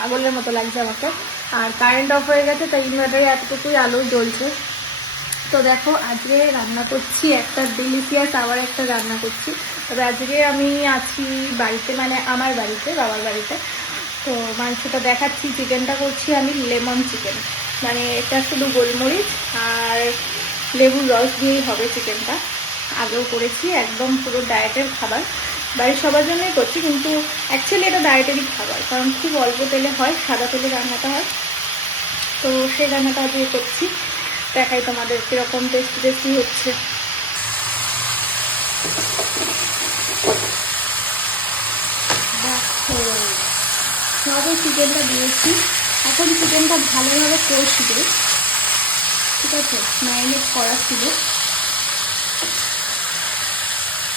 পাগলের মতো লাগছে আমাকে। আর কারেন্ট অফ হয়ে গেছে, তাই ইনভার্টারে এতটুকুই আলো জ্বলছে। তো দেখো আজকে রান্না করছি একটা ডিলিশিয়াস আবার একটা রান্না করছি। তবে আজকে আমি আছি বাড়িতে, মানে আমার বাড়িতে, বাবার বাড়িতে। তো মাংসটা দেখাচ্ছি। চিকেনটা করছি আমি লেমন চিকেন, মানে এটা শুধু গোলমরিচ আর লেবুর রস দিয়েই হবে চিকেনটা। আগেও করেছি, একদম পুরো ডায়েটের খাবার, বাড়ির সবার জন্যই করছি, কিন্তু অ্যাকচুয়ালি এটা ডায়েটেরই খাবার, কারণ খুব অল্প তেলে হয়, সাদা তেলে রান্নাটা হয়। তো সেই রান্নাটা আজকে করছি, দেখাই তোমাদের কিরকম টেস্টি টেস্টি হচ্ছে। দেখো সবে চিকেনটা দিয়েছি, এখন চিকেনটা ভালোভাবে কষবে, ঠিক আছে, ম্যারিনেট করা ছিল।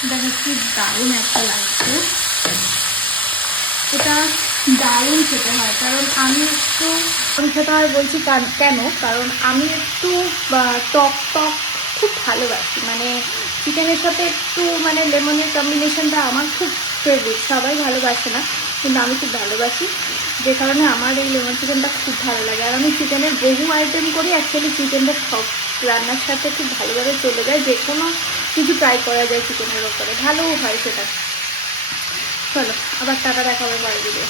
দেখো কি দারুণ একটা লাগছে, এটা দারুণ খেতে হয়। কারণ আমি একটু খেতে হয় বলছি কেন, কারণ আমি একটু টক টক খুব ভালোবাসি, মানে চিকেনের সাথে একটু মানে লেমনের কম্বিনেশনটা আমার খুব ফেভারিট। সবাই ভালোবাসে না, কিন্তু আমি খুব ভালোবাসি, যে কারণে আমার এই লেমন চিকেনটা খুব ভালো লাগে। আর আমি চিকেনের বহু আইটেম করি, অ্যাকচুয়ালি চিকেনটা সব রান্নার সাথে খুব ভালোভাবে চলে যায়, যে কোনো কিছু ট্রাই করা যায় চিকেনের ওপরে, ভালোও হয় সেটা। চলো আবার টাকা দেখাবে পরে ভিডিও।